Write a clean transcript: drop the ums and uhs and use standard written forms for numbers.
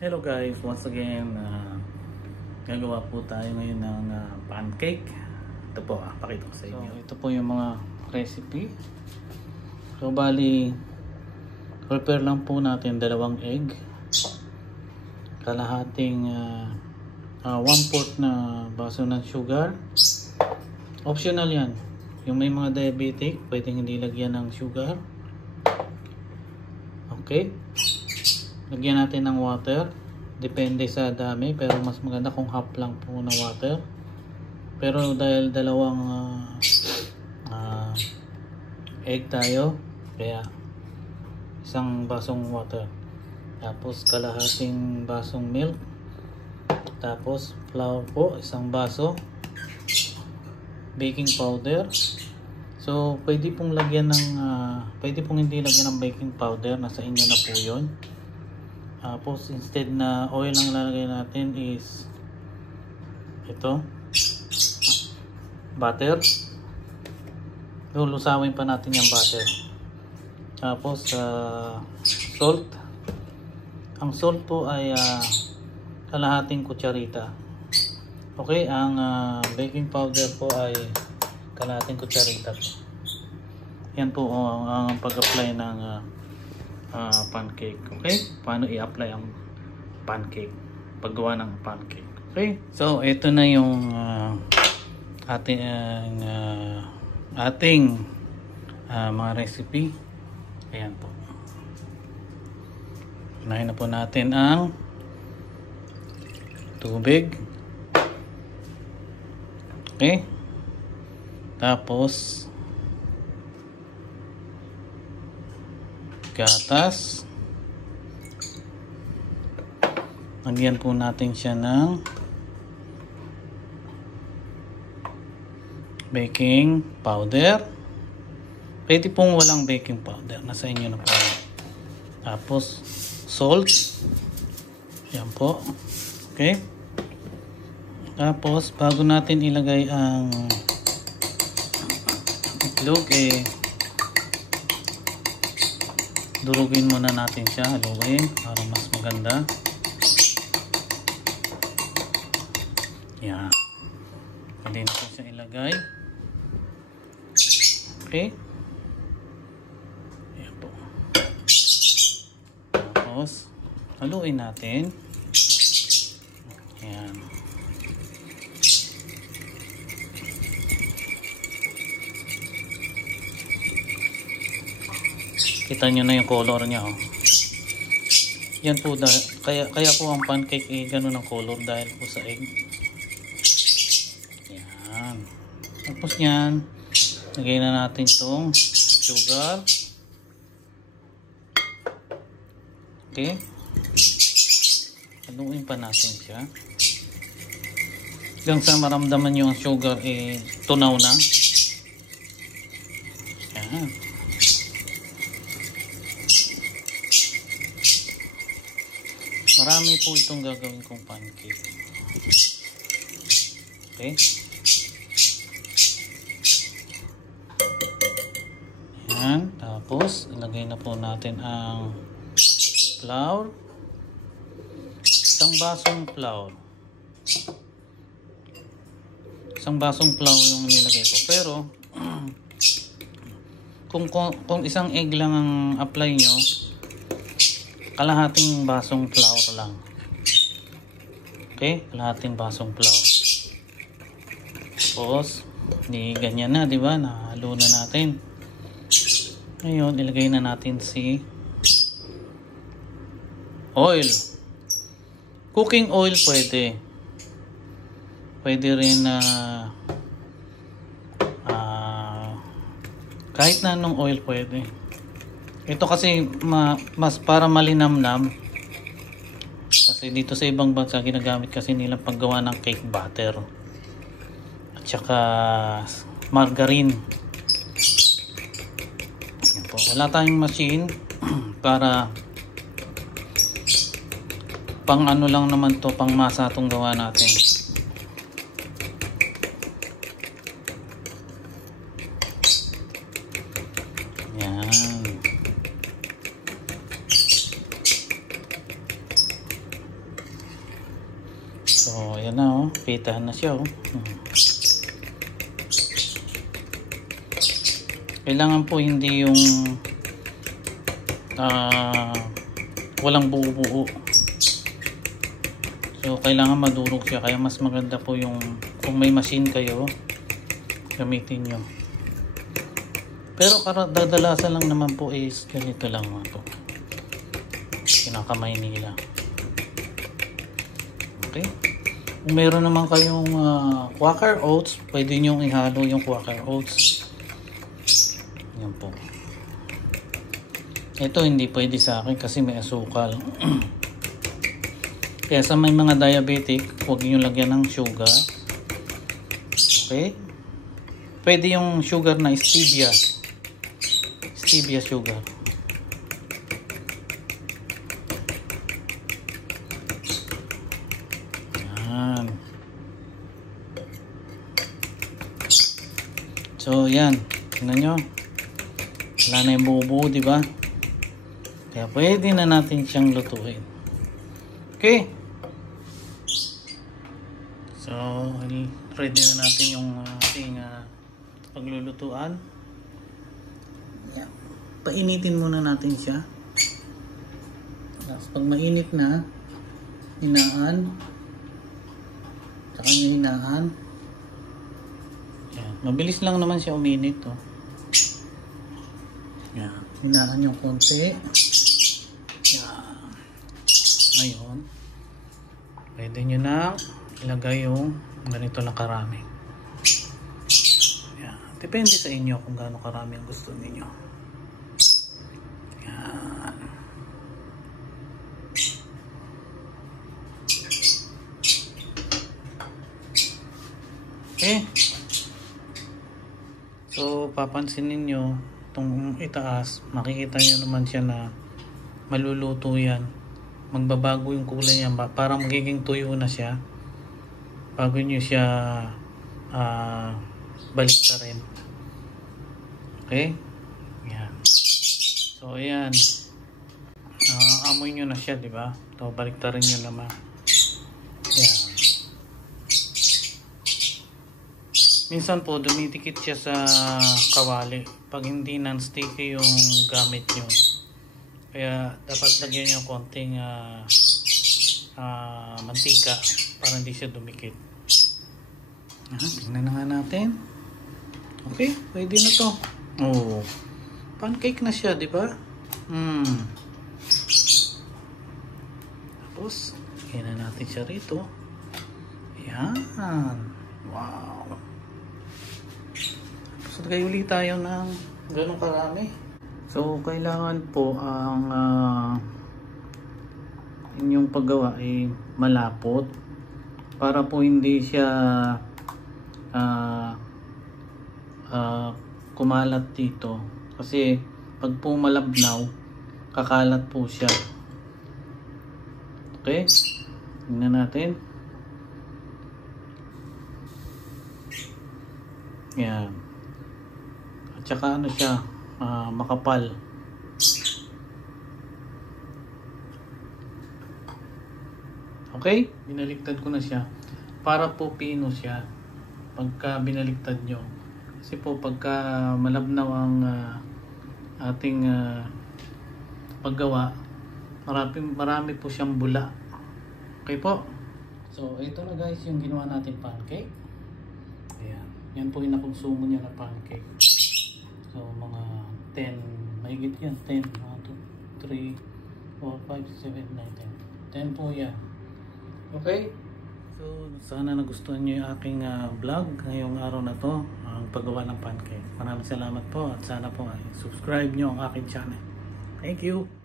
Hello guys, once again, gagawa po tayo ngayon ng pancake. Ito po, pakita ko sa inyo. So, ito po yung mga recipe. So, bali, prepare lang po natin 2 egg, kalahating 1/4 na baso ng sugar. Optional yan. Yung may mga diabetic, pwedeng hindi lagyan ng sugar. Okay. Lagyan natin ng water. Depende sa dami, pero mas maganda kung half lang po na water. Pero dahil 2 egg tayo, kaya 1 basong water. Tapos kalahating basong milk. Tapos flour po, 1 baso. Baking powder. So pwede pong lagyan ng pwede pong hindi lagyan ng baking powder, nasa inyo na po 'yon. Tapos instead na oil ang lalagay natin is ito, butter. Lulusawin pa natin yung butter. Tapos salt. Ang salt po ay kalahating kutsarita. Okay, ang baking powder po ay kalahating kutsarita. Yan po ang pag-apply ng pancake. Okay, paano i-apply ang pancake, paggawa ng pancake. Okay, so ito na yung ating mga recipe. Ayan po. Unahin na po natin ang tubig. Okay, tapos gatas. Lagyan po natin siya ng baking powder. Pwede pong walang baking powder, nasa inyo na po. Tapos salt. Yan po. Okay. Tapos bago natin ilagay ang itlog, durugin muna natin siya, haluin para mas maganda. Yan. Pwede natin siya ilagay. Okay. Yan po. Tapos haluin natin. Yan. Kita nyo na yung color niya, oh. Yan po, kaya po ang pancake ganun ang color dahil po sa egg. Yan. Tapos yan, lagay na natin itong sugar. Okay. Haluin pa natin siya hanggang sa maramdaman nyo ang sugar tunaw na. Yan. Marami po itong gagawin kong pancake. Okay. Yan. Tapos, ilagay na po natin ang flour. 1 basong flour. 1 basong flour yung nilagay ko. Pero, kung 1 egg lang ang apply nyo, kalahating basong flour lang. Okay, kalahating basong flour. Tapos, di ganyan na, di ba? Nahalo na natin. Ngayon, ilagay na natin si oil. Cooking oil pwede. Pwede rin na kahit na anong oil pwede. Ito kasi mas para malinamnam. Kasi dito sa ibang bansa ginagamit kasi nila paggawa ng cake batter. At saka margarine. Yan po. Wala tayong machine para pang ano lang naman to, pang masa itong gawa natin. Yan. Nagkakita na siya, oh. Kailangan po hindi yung walang buo-buo. So kailangan madurog siya, kaya mas maganda po yung kung may machine kayo, gamitin nyo. Pero kadalasan lang naman po is ganito lang po, kinakamay nila. Okay, kung meron naman kayong Quaker Oats, pwede nyo ihalo yung Quaker Oats. Yan po. Ito hindi pwede sa akin kasi may asukal. Kaya sa may mga diabetic, huwag nyo lagyan ng sugar. Okay? Pwede yung sugar na stevia. Stevia sugar. Yan. So, yan. Tingnan nyo. Wala na yung buo-buo, diba? Kaya pwede na natin siyang lutuin. Okay. So, ready na natin yung ating paglulutuan. Yeah. Painitin muna natin siya. Tapos pag mainit na, hinaan. Saka hinaan. Yeah. Mabilis lang naman siya uminit. Oh. Yeah. Hinaan yung konti. Yeah. Ngayon, pwede nyo na ilagay yung ganito lang karami. Yan. Depende sa inyo kung gaano karami ang gusto niyo. Yan. Okay. So, papansinin nyo itong itaas, makikita nyo naman siya na maluluto yan. Magbabago yung kulay niya, parang magiging tuyo na siya bago nyo siya balik ka rin. Okay? Yan. So ayan, amoy nyo na siya, diba? So balik ta rin nyo naman. Yan. Minsan po dumidikit siya sa kawali pag hindi non-sticky yung gamit nyo. Kaya dapat lagyan nyo konting mantika para hindi siya dumikit. Tingnan na nga natin. Okay, pwede na to. Oh, pancake na siya, di ba? Tapos, lagyan na natin siya rito. Yan. Wow. Tapos, lagay ulit tayo ng ganun karami. So, kailangan po ang inyong paggawa ay malapot para po hindi siya kumalat dito. Kasi pag po malabnaw, kakalat po siya. Okay? Tingnan natin. Yan. At saka ano siya, makapal. Okay? Binaliktad ko na siya para po pino siya pagka binaliktad nyo. Kasi po pagka malabnaw ang ating paggawa, marami po siyang bula. Okay po? So ito na guys yung ginawa natin pancake. Ayan. Yan po yung nakonsumo niya na pancake. So mga 10, mahigit yan, 10, 1, 2, 3, 4, 5, 7, 9, 10. 10 po yan. Okay? So sana nagustuhan nyo yung aking vlog ngayong araw na to, ang paggawa ng pancake. Maraming salamat po at sana po ay subscribe nyo ang aking channel. Thank you!